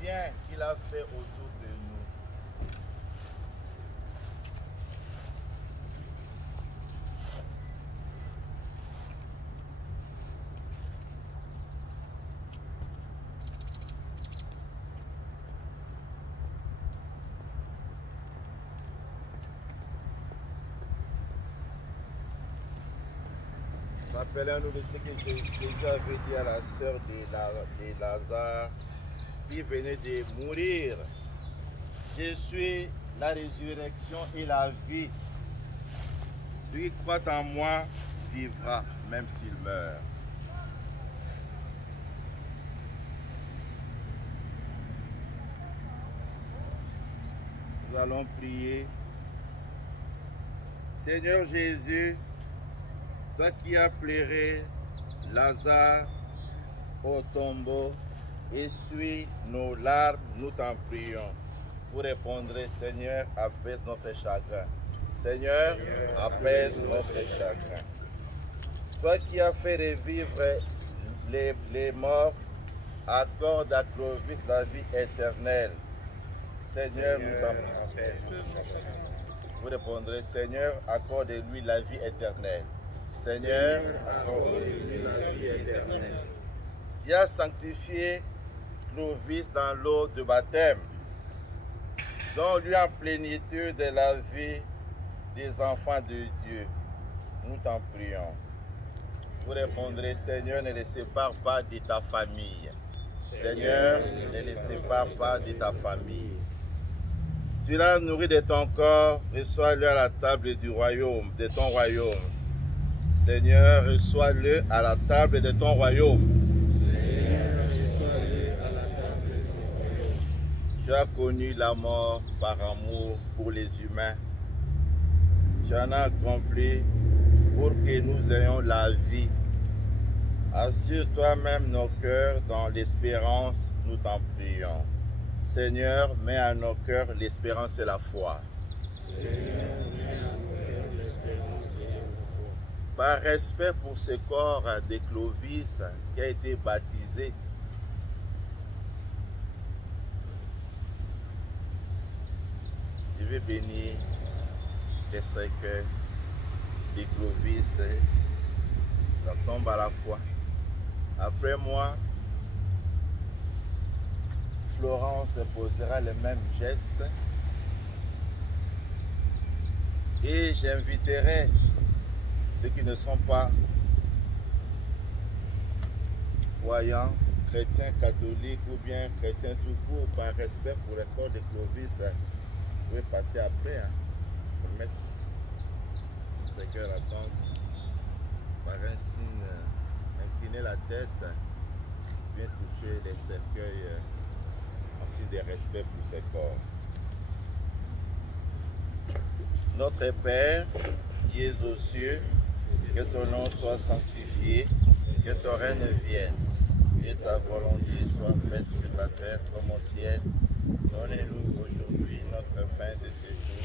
bien qu'il a fait autour de nous. Rappelons-nous de ce que Jésus avait dit à la sœur de Lazare qui venait de mourir. Je suis la résurrection et la vie. Lui qui croit en moi vivra même s'il meurt. Nous allons prier. Seigneur Jésus, toi qui as pleuré Lazare au tombeau, essuie nos larmes, nous t'en prions. Vous répondrez, Seigneur, apaise notre chagrin. Seigneur, apaise notre chagrin. Toi qui as fait revivre les morts, accorde à Clovis la vie éternelle. Seigneur, nous t'en prions. Vous répondrez, Seigneur, accorde-lui la vie éternelle. Seigneur, accorde-lui la vie éternelle. Qui a sanctifié Clovis dans l'eau de baptême, donne-lui en plénitude de la vie des enfants de Dieu. Nous t'en prions. Vous répondrez, Seigneur, ne les sépare pas de ta famille. Seigneur, ne les sépare pas de ta famille. Tu l'as nourri de ton corps, reçois-le à la table du royaume, de ton royaume. Seigneur, reçois-le à la table de ton royaume. Seigneur, reçois-le à la table de ton royaume. Tu as connu la mort par amour pour les humains. Tu en as accompli pour que nous ayons la vie. Assure toi-même nos cœurs dans l'espérance, nous t'en prions. Seigneur, mets à nos cœurs l'espérance et la foi. Seigneur, mets à nos cœurs l'espérance et la foi. Par respect pour ce corps de Clovis qui a été baptisé, je vais bénir les cercueils de Clovis. Ça tombe à la foi. Après moi, Florence posera les mêmes gestes et j'inviterai ceux qui ne sont pas croyants, chrétiens, catholiques ou bien chrétiens tout court, par respect pour le corps de Clovis. Vous pouvez passer après. Il faut mettre ce cœur à tombe par un signe, incliner la tête, bien toucher les cercueils. Ensuite des respects pour ces corps. Notre Père, qui es aux cieux, que ton nom soit sanctifié, que ton règne vienne, que ta volonté soit faite sur la terre comme au ciel. Donnez-nous aujourd'hui notre pain de ce jour.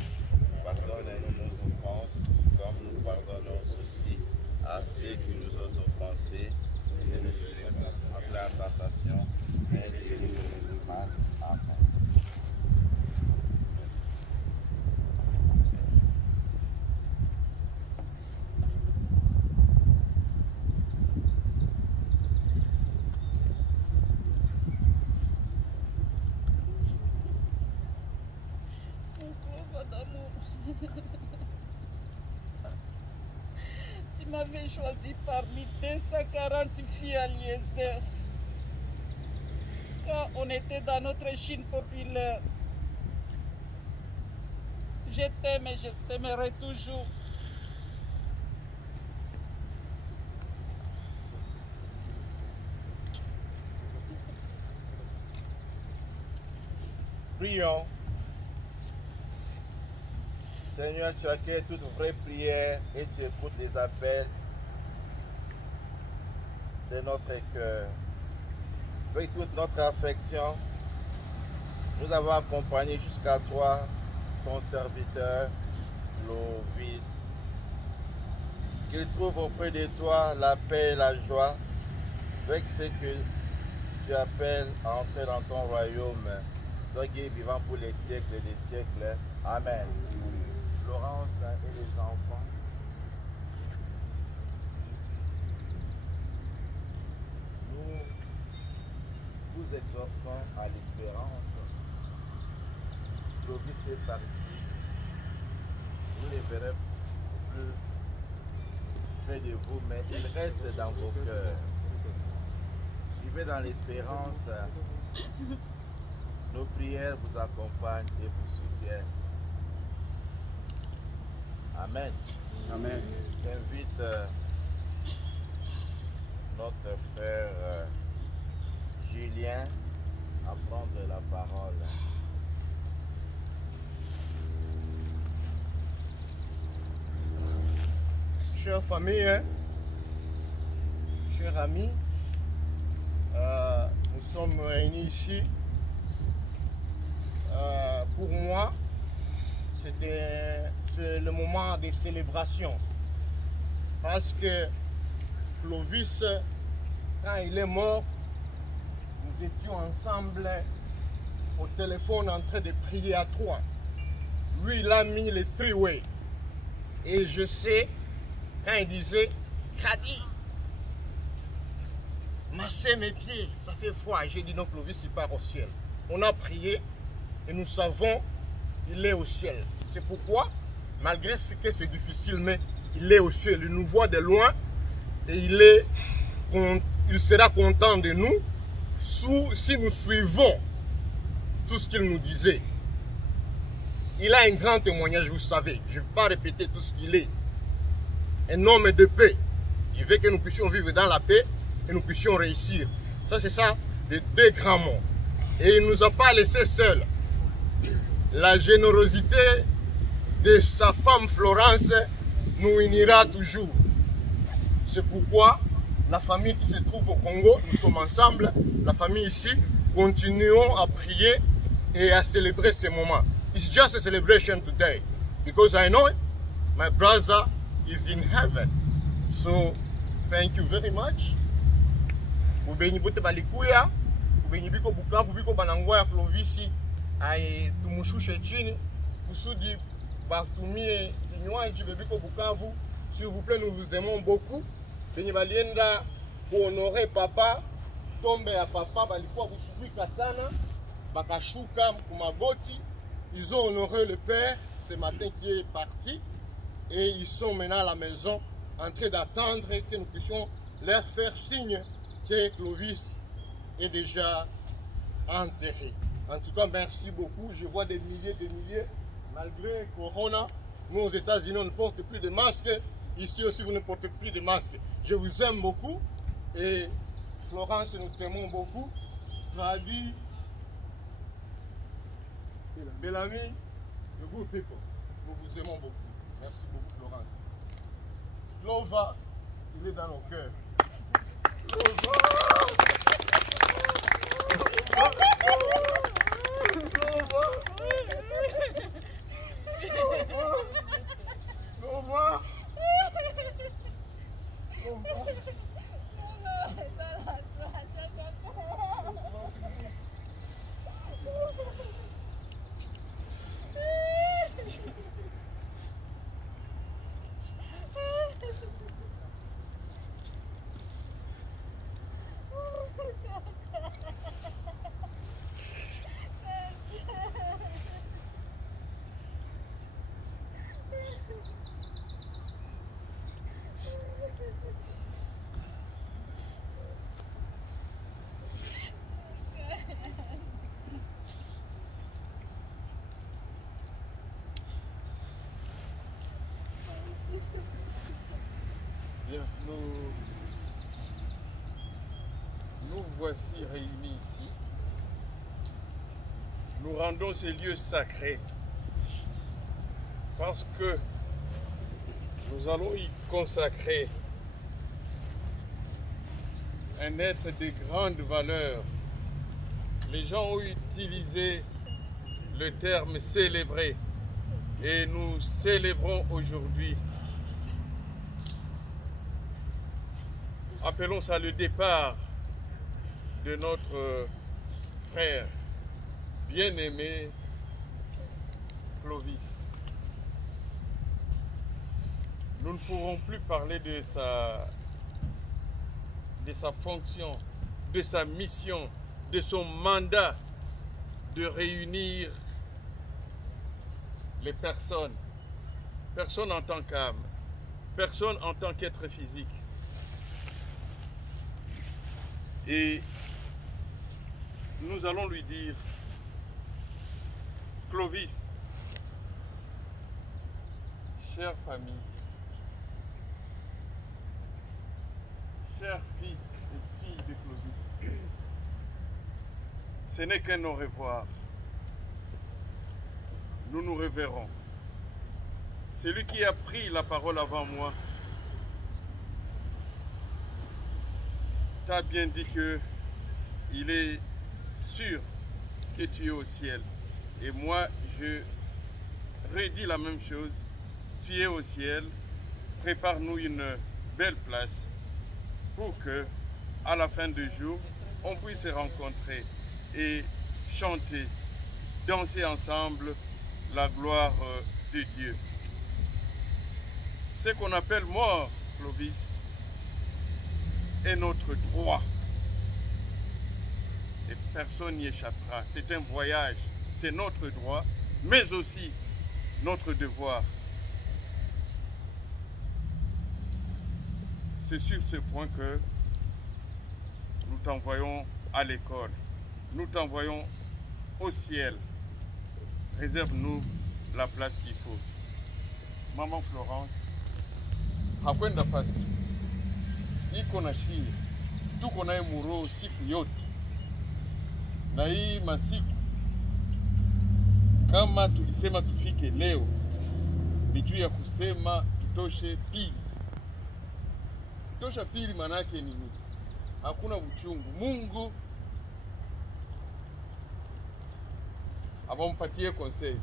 Pardonnez-nous nos offenses, comme nous pardonnons aussi à ceux qui nous ont offensés. Et ne nous suivez pas en la tentation, mais délivre-nous du mal. Amen. Tu m'avais choisi parmi 240 filles à l'ISD. Quand on était dans notre Chine populaire, je t'aime et je t'aimerai toujours. Prions. Seigneur, tu accueilles toute vraie prière et tu écoutes les appels de notre cœur. Avec toute notre affection, nous avons accompagné jusqu'à toi, ton serviteur, Clovis. Qu'il trouve auprès de toi la paix et la joie avec ce que tu appelles à entrer dans ton royaume, toi qui es vivant pour les siècles et des siècles. Amen. Florence et les enfants. Nous vous exhortons à l'espérance. Clovis est parti. Vous ne les verrez plus près de vous, mais il reste dans vos cœurs. Vivez dans l'espérance. Nos prières vous accompagnent et vous soutiennent. Amen. Amen. J'invite notre frère Julien à prendre la parole. Chère famille, chers amis, nous sommes réunis ici. Pour moi, c'est le moment de célébration. Parce que Clovis, quand il est mort, nous étions ensemble au téléphone en train de prier à trois. Lui, il a mis les three-way. Et je sais, quand il disait, Khadi, massez mes pieds, ça fait froid. J'ai dit non, Clovis, il part au ciel. On a prié et nous savons qu'il est au ciel. C'est pourquoi, malgré ce que c'est difficile, mais il est au ciel. Il nous voit de loin et il sera content de nous si nous suivons tout ce qu'il nous disait. Il a un grand témoignage, vous savez. Je ne vais pas répéter tout ce qu'il est. Un homme de paix. Il veut que nous puissions vivre dans la paix et nous puissions réussir. Ça, c'est ça, les deux grands mots. Et il ne nous a pas laissés seuls. La générosité de sa femme Florence nous unira toujours. C'est pourquoi la famille qui se trouve au Congo, nous sommes ensemble, la famille ici, continuons à prier et à célébrer ce moment. It's just a celebration today because I know my brother is in heaven. So thank you very much. Ubenyi bote balikuya, ubenyi biko Bukavu, biko banangoya Clovisi, ay tumushushe chini, kusudi batumie vinywaji biko Bukavu. S'il vous plaît, nous vous aimons beaucoup. Benyi balienda pour honorer papa, tombe ya papa balikuwa busubui katana, bakashuka kumagoti. Ils ont honoré le père ce matin qui est parti et ils sont maintenant à la maison en train d'attendre que nous puissions leur faire signe que Clovis est déjà enterré. En tout cas, merci beaucoup. Je vois des milliers, malgré Corona. Nous aux États-Unis, on ne porte plus de masques. Ici aussi, vous ne portez plus de masques. Je vous aime beaucoup et Florence, nous t'aimons beaucoup. Radi, Bellamy, the good people, nous vous aimons beaucoup. Merci beaucoup, Florence. Slova, il est dans nos cœurs. Slova. Nous voici réunis ici. Nous rendons ces lieux sacrés parce que nous allons y consacrer un être de grande valeur. Les gens ont utilisé le terme célébrer et nous célébrons aujourd'hui. Appelons ça le départ de notre frère bien-aimé Clovis. Nous ne pourrons plus parler de sa fonction, de sa mission, de son mandat de réunir les personnes en tant qu'âme, personne en tant qu'être physique. Et nous allons lui dire, Clovis, chère famille, chers fils et filles de Clovis, ce n'est qu'un au revoir. Nous nous reverrons. Celui qui a pris la parole avant moi t'a bien dit qu'il est sûr que tu es au ciel. Et moi, je redis la même chose. Tu es au ciel. Prépare-nous une belle place pour que, à la fin du jour, on puisse se rencontrer et chanter, danser ensemble la gloire de Dieu. Ce qu'on appelle mort, Clovis, est notre droit. Et personne n'y échappera. C'est un voyage, c'est notre droit, mais aussi notre devoir. C'est sur ce point que nous t'envoyons à l'école. Nous t'envoyons au ciel. Réserve-nous la place qu'il faut. Maman Florence, hakwenda fasi. Iko na shie. Tuko naye Muro siku yote. Na hii masiku kama tulisema tufike leo ni juu ya kusema tutoshe pili. Tutosha pili manake ni nini? Hakuna uchungu. Mungu abampatie conseil.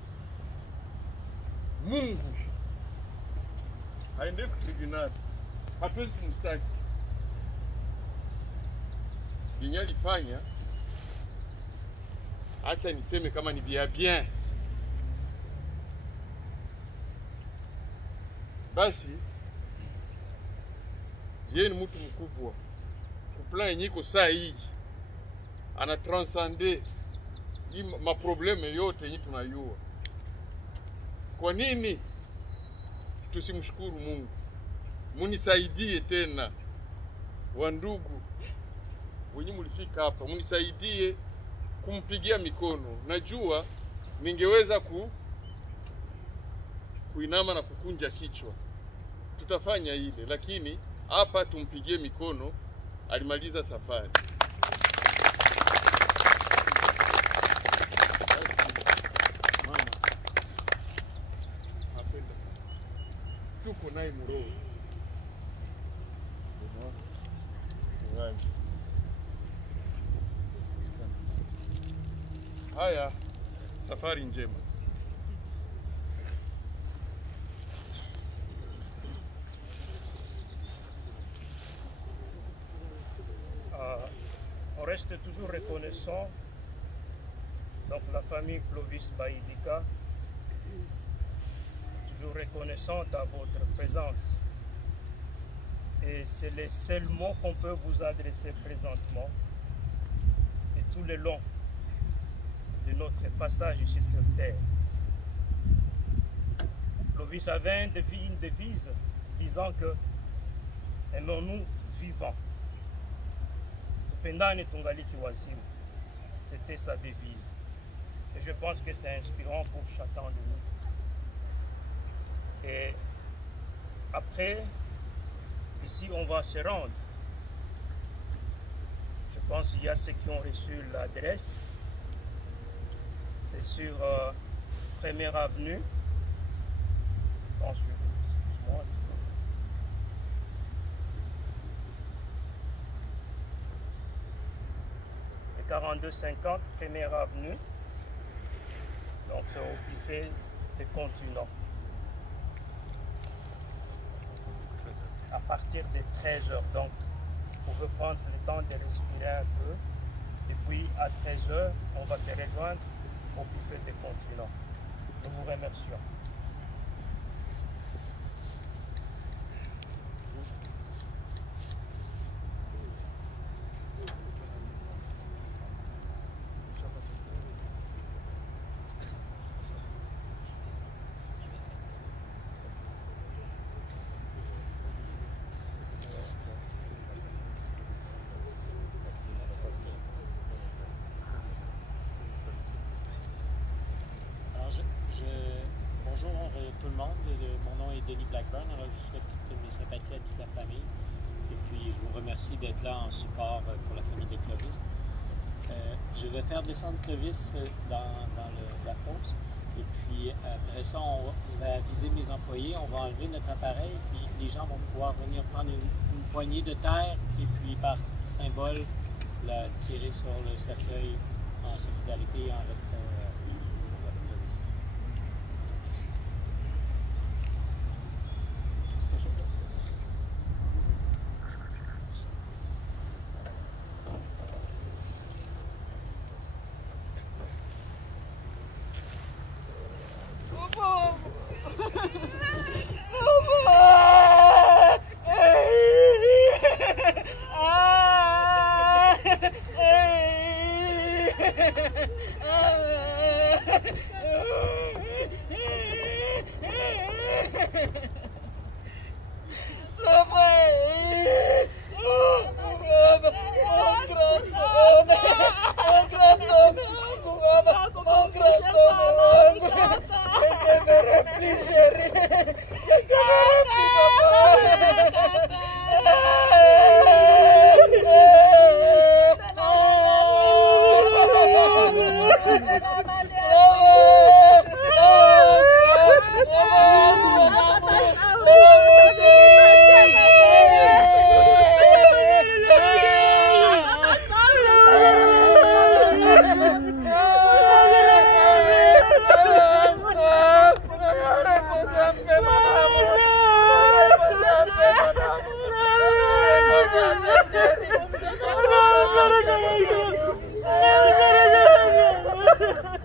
Mungu haende tribunal. Hatuwezi kumstaki. Yenye alifanya, acha niseme kama ni bien. Basi yeye ni mtu mkubwa. Kuplan yenye iko saa hii ana transcender maprobleme yote yenye tunayua. Kwa nini tusimshukuru Mungu? Munisaidie tena wandugu wenye mulifika hapa, munisaidie kumpigia mikono. Najua ningeweza kuinama na kukunja kichwa, tutafanya ile, lakini hapa tumpigie mikono. Alimaliza safari. Mama, napenda. Tuko naye Muro. Haya, safari njema. On reste toujours reconnaissant, donc la famille Clovis Baïdika, toujours reconnaissante à votre présence. Et c'est les seuls mots qu'on peut vous adresser présentement et tout le long de notre passage ici sur terre. Clovis avait une devise disant que aimons-nous vivants. C'était sa devise. Et je pense que c'est inspirant pour chacun de nous. Et après, d'ici on va se rendre. Je pense qu'il y a ceux qui ont reçu l'adresse. C'est sur 1er avenue. Excuse-moi. 4250 1er avenue, donc c'est au buffet des continents. À partir de 13h, donc vous pouvez prendre le temps de respirer un peu Et puis à 13h, on va se rejoindre au buffet des continents. Nous vous remercions. Bonjour tout le monde, mon nom est Denis Blackburn, alors je souhaite toutes mes sympathies à toute la famille et puis je vous remercie d'être là en support pour la famille de Clovis. Je vais faire descendre Clovis dans la fosse et puis après ça on va aviser mes employés, on va enlever notre appareil et les gens vont pouvoir venir prendre une poignée de terre et puis par symbole la tirer sur le cercueil en solidarité et en respect. Ha ha ha ha!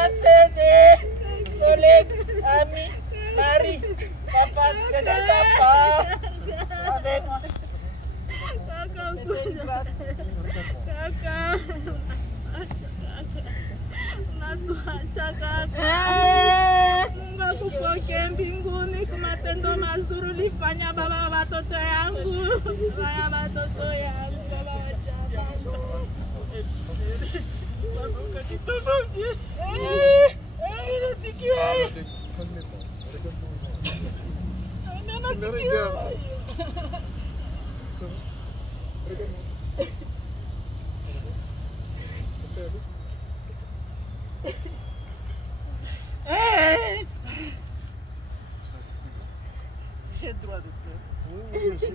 Francais, collègues, amis, mari, papa, c'est des enfants. Avec moi. Mungu akupokee mbinguni kwa matendo mazuri ulifanya baba wa watoto yangu. Baba wa watoto yangu, baba wa j'ai le droit de pleurer. Oui, bien sûr,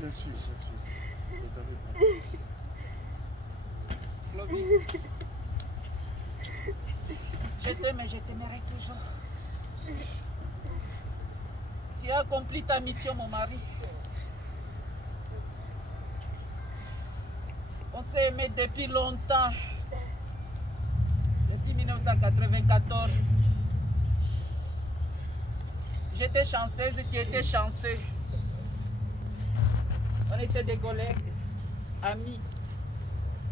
bien sûr. Je t'aime et je t'aimerai toujours. Tu as accompli ta mission, mon mari. On s'est aimé depuis longtemps. Depuis 1994. J'étais chanceuse et tu étais chanceux. On était des collègues, amis.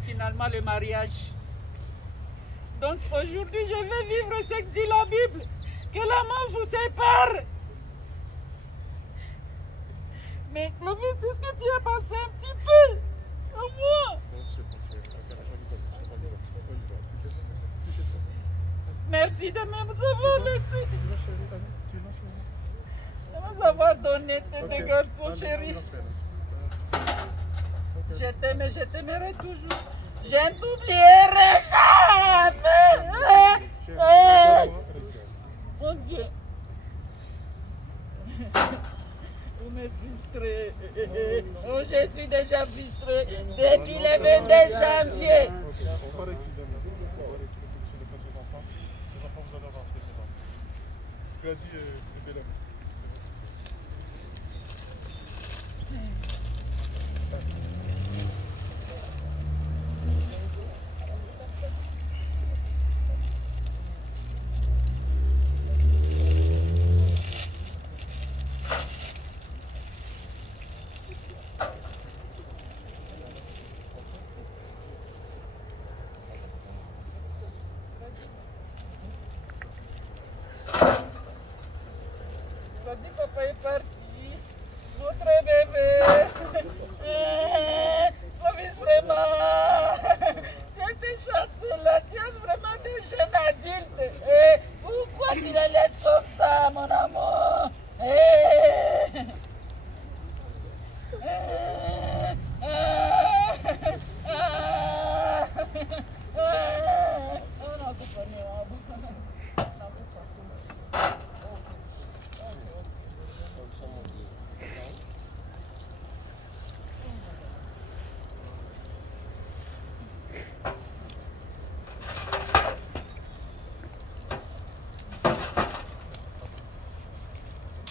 Finalement, le mariage. Donc aujourd'hui, je vais vivre ce que dit la Bible. Que la mort vous sépare. Mais Clovis, est-ce que tu as pensé un petit peu à moi? Merci de m'avoir laissé. De m'avoir donné tes garçons chéris. Je t'aime et je t'aimerai toujours. Je ne t'oublierai jamais. Mon Dieu. Vous me frustrez. Oh, je suis déjà frustrée depuis le 22 janvier. Papa est parti. Notre bébé. Clovis, vraiment. Tu étais chanceux là. Tu es vraiment des jeunes adultes. Pourquoi tu les laisses comme ça, mon amour?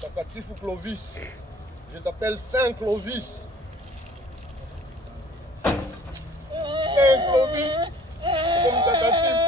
Takatif Clovis, je t'appelle Saint Clovis. Saint Clovis, comme Takatif.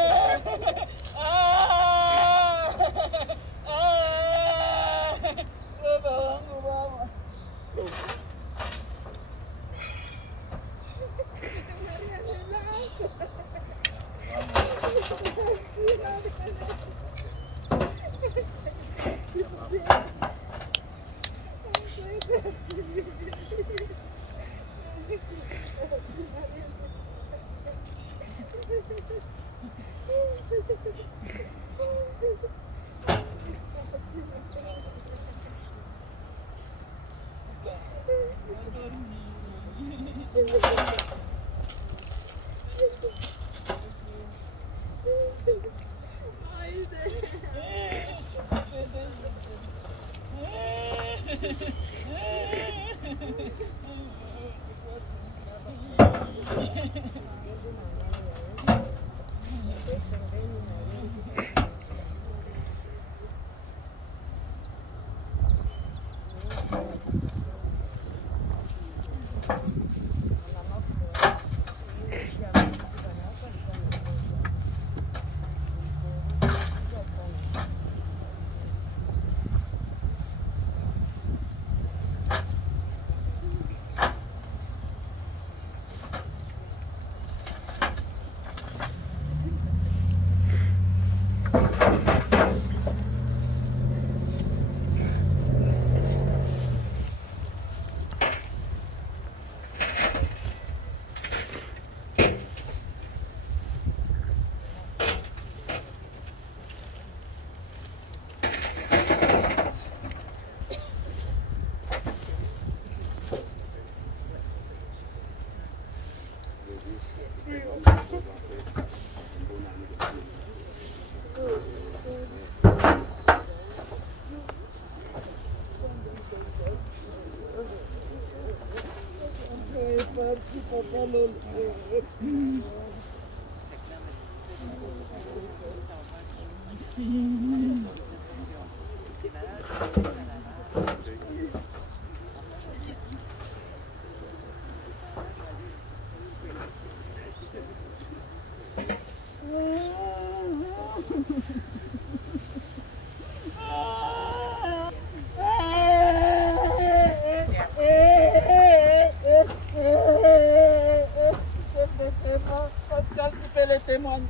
Pascal, tu peux les témoigner.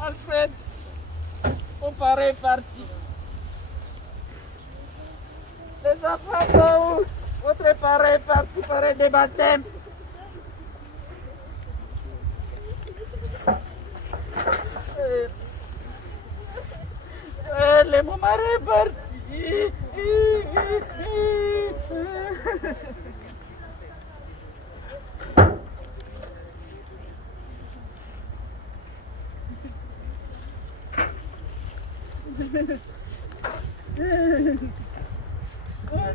Alfred, ton parent est parti. Les enfants sont où? Votre parent est parti, parent des baptêmes. Le mon mari est parti.